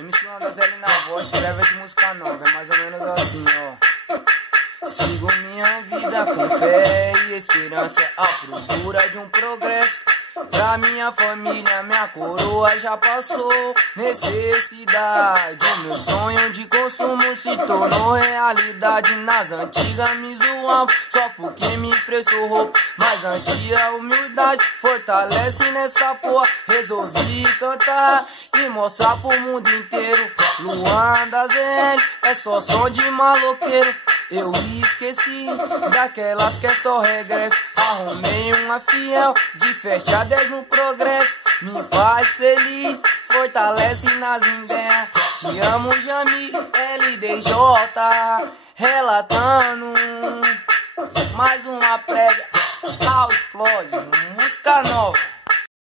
MC Landazelli na voz, escreve de música nova, é mais ou menos assim, ó. Sigo minha vida com fé e esperança à procura de um progresso. Pra minha família, minha coroa já passou necessidade. O meu sonho de consumo se tornou realidade. Nas antigas me zoavam só porque me emprestou roupa, mas antiga humildade fortalece nessa porra. Resolvi cantar e mostrar pro mundo inteiro. Landazelli é só som de maloqueiro. Eu esqueci daquelas que é só regresso. Arrumei uma fiel de festa 10 no progresso. Me faz feliz, fortalece nas ideias. Te amo, Jamil, LDJ, relatando mais uma prega. Explode, música nova.